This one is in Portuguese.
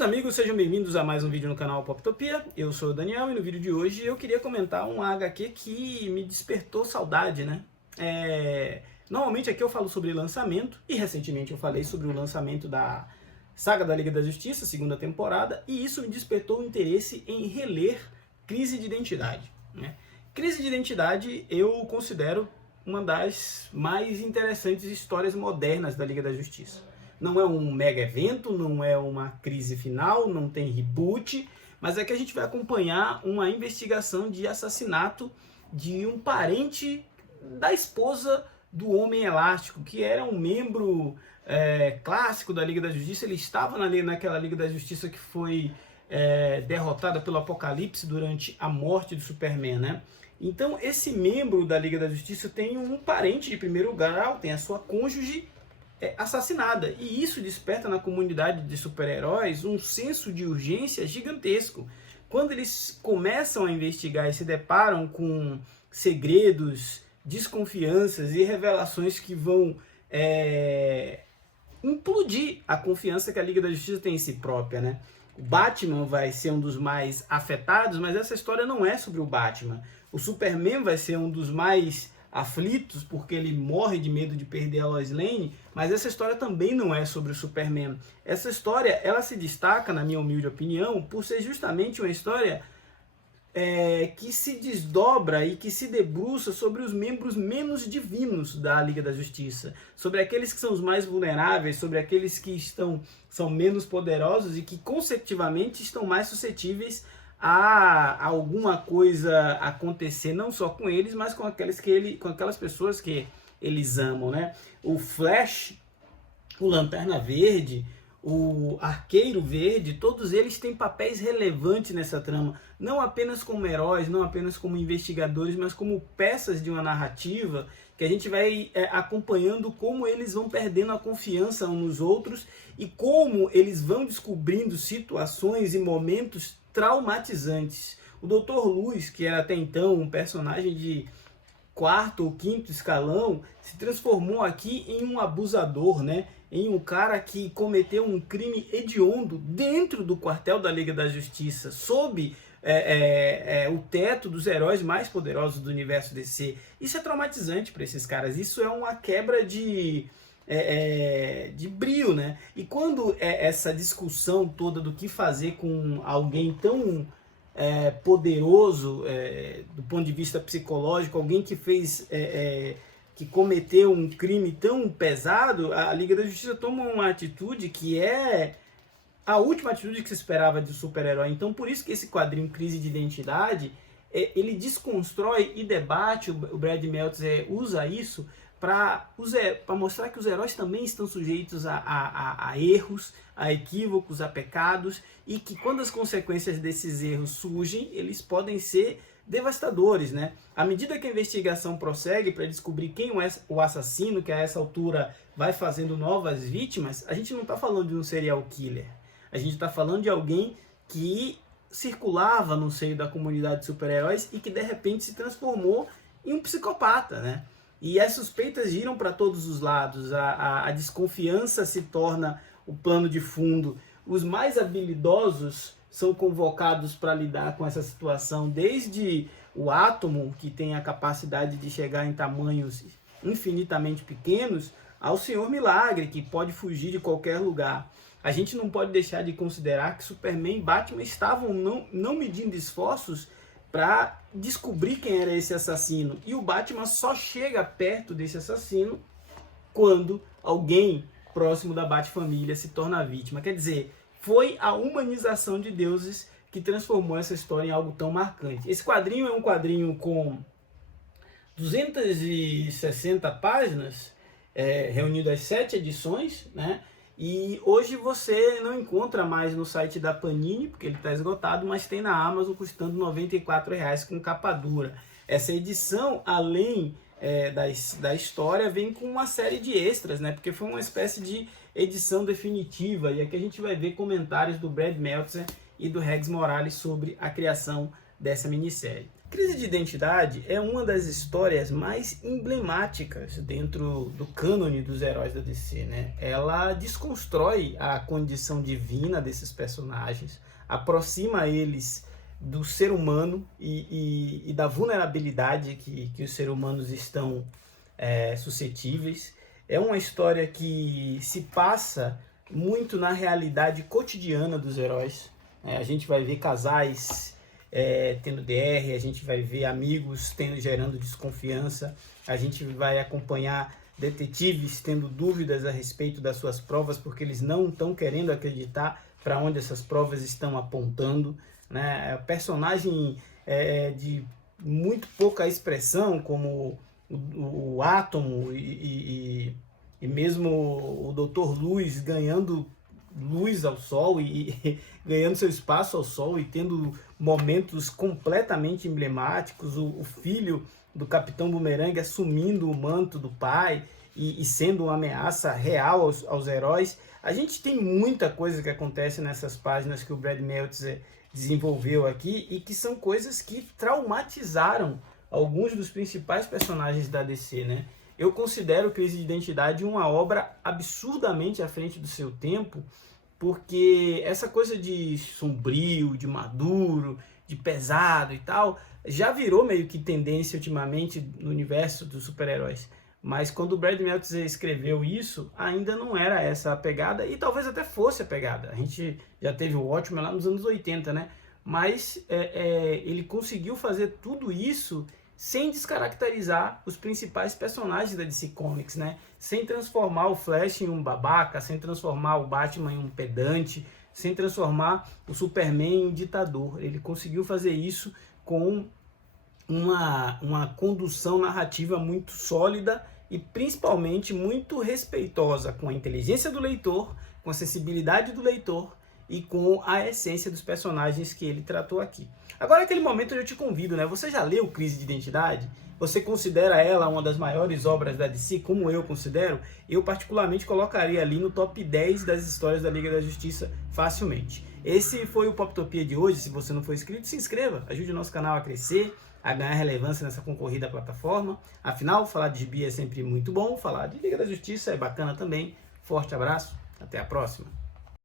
Queridos amigos, sejam bem-vindos a mais um vídeo no canal Poptopia. Eu sou o Daniel e no vídeo de hoje eu queria comentar um HQ que me despertou saudade, né? Normalmente aqui eu falo sobre lançamento e recentemente eu falei sobre o lançamento da Saga da Liga da Justiça, segunda temporada, e isso me despertou o interesse em reler Crise de Identidade, né? Crise de Identidade eu considero uma das mais interessantes histórias modernas da Liga da Justiça. Não é um mega evento, não é uma crise final, não tem reboot, mas é que a gente vai acompanhar uma investigação de assassinato de um parente da esposa do Homem Elástico, que era um membro clássico da Liga da Justiça. Ele estava naquela Liga da Justiça que foi derrotada pelo Apocalipse durante a morte do Superman, né? Então esse membro da Liga da Justiça tem um parente de primeiro grau, tem a sua cônjuge assassinada, e isso desperta na comunidade de super-heróis um senso de urgência gigantesco. Quando eles começam a investigar e se deparam com segredos, desconfianças e revelações que vão implodir a confiança que a Liga da Justiça tem em si própria, né? O Batman vai ser um dos mais afetados, mas essa história não é sobre o Batman. O Superman vai ser um dos mais aflitos porque ele morre de medo de perder a Lois Lane, mas essa história também não é sobre o Superman. Essa história, ela se destaca, na minha humilde opinião, por ser justamente uma história que se desdobra e que se debruça sobre os membros menos divinos da Liga da Justiça, sobre aqueles que são os mais vulneráveis, sobre aqueles que são menos poderosos e que consecutivamente estão mais suscetíveis a alguma coisa acontecer, não só com eles, mas com aquelas pessoas que eles amam, né? O Flash, o Lanterna Verde, o Arqueiro Verde, todos eles têm papéis relevantes nessa trama, não apenas como heróis, não apenas como investigadores, mas como peças de uma narrativa que a gente vai acompanhando como eles vão perdendo a confiança uns nos outros e como eles vão descobrindo situações e momentos traumatizantes. O Dr. Luz, que era até então um personagem de quarto ou quinto escalão, se transformou aqui em um abusador, né? Em um cara que cometeu um crime hediondo dentro do quartel da Liga da Justiça, sob o teto dos heróis mais poderosos do universo DC. Isso é traumatizante para esses caras, isso é uma quebra de brio, né? E quando essa discussão toda do que fazer com alguém tão poderoso do ponto de vista psicológico, alguém que fez que cometeu um crime tão pesado, a Liga da Justiça toma uma atitude que é a última atitude que se esperava de um super-herói. Então por isso que esse quadrinho Crise de Identidade ele desconstrói e debate, o Brad Meltzer usa isso para mostrar que os heróis também estão sujeitos a erros, a equívocos, a pecados, e que quando as consequências desses erros surgem, eles podem ser devastadores, né? À medida que a investigação prossegue para descobrir quem é o assassino, que a essa altura vai fazendo novas vítimas, a gente não está falando de um serial killer, a gente está falando de alguém que circulava no seio da comunidade de super-heróis e que de repente se transformou em um psicopata, né? E as suspeitas giram para todos os lados, a desconfiança se torna o plano de fundo. Os mais habilidosos são convocados para lidar com essa situação, desde o átomo, que tem a capacidade de chegar em tamanhos infinitamente pequenos, ao Senhor Milagre, que pode fugir de qualquer lugar. A gente não pode deixar de considerar que Superman e Batman estavam não medindo esforços para descobrir quem era esse assassino. E o Batman só chega perto desse assassino quando alguém próximo da Bat-família se torna vítima. Quer dizer, foi a humanização de deuses que transformou essa história em algo tão marcante. Esse quadrinho é um quadrinho com 260 páginas, reunido às 7 edições, né? E hoje você não encontra mais no site da Panini, porque ele está esgotado, mas tem na Amazon custando R$ 94,00 com capa dura. Essa edição, além da história, vem com uma série de extras, né? Porque foi uma espécie de edição definitiva. E aqui a gente vai ver comentários do Brad Meltzer e do Rex Morales sobre a criação dessa minissérie. Crise de Identidade é uma das histórias mais emblemáticas dentro do cânone dos heróis da DC, né? Ela desconstrói a condição divina desses personagens, aproxima eles do ser humano e da vulnerabilidade que os seres humanos estão suscetíveis. É uma história que se passa muito na realidade cotidiana dos heróis. A gente vai ver casais tendo DR, a gente vai ver amigos gerando desconfiança, a gente vai acompanhar detetives tendo dúvidas a respeito das suas provas porque eles não estão querendo acreditar para onde essas provas estão apontando, né? Personagem de muito pouca expressão, como o Átomo e mesmo o Dr. Luz ganhando luz ao sol e ganhando seu espaço ao sol e tendo momentos completamente emblemáticos, o filho do Capitão Boomerang assumindo o manto do pai e sendo uma ameaça real aos heróis. A gente tem muita coisa que acontece nessas páginas que o Brad Meltzer desenvolveu aqui e que são coisas que traumatizaram alguns dos principais personagens da DC, né? Eu considero Crise de Identidade uma obra absurdamente à frente do seu tempo, porque essa coisa de sombrio, de maduro, de pesado e tal, já virou meio que tendência ultimamente no universo dos super-heróis. Mas quando o Brad Meltzer escreveu isso, ainda não era essa a pegada, e talvez até fosse a pegada. A gente já teve o Watchmen lá nos anos 80, né? Mas ele conseguiu fazer tudo isso sem descaracterizar os principais personagens da DC Comics, né? Sem transformar o Flash em um babaca, sem transformar o Batman em um pedante, sem transformar o Superman em um ditador. Ele conseguiu fazer isso com uma condução narrativa muito sólida e principalmente muito respeitosa com a inteligência do leitor, com a sensibilidade do leitor e com a essência dos personagens que ele tratou aqui. Agora, aquele momento onde eu te convido, né? Você já leu Crise de Identidade? Você considera ela uma das maiores obras da DC, como eu considero? Eu particularmente colocaria ali no top 10 das histórias da Liga da Justiça facilmente. Esse foi o Poptopia de hoje. Se você não for inscrito, se inscreva. Ajude o nosso canal a crescer, a ganhar relevância nessa concorrida plataforma. Afinal, falar de gibi é sempre muito bom. Falar de Liga da Justiça é bacana também. Forte abraço. Até a próxima.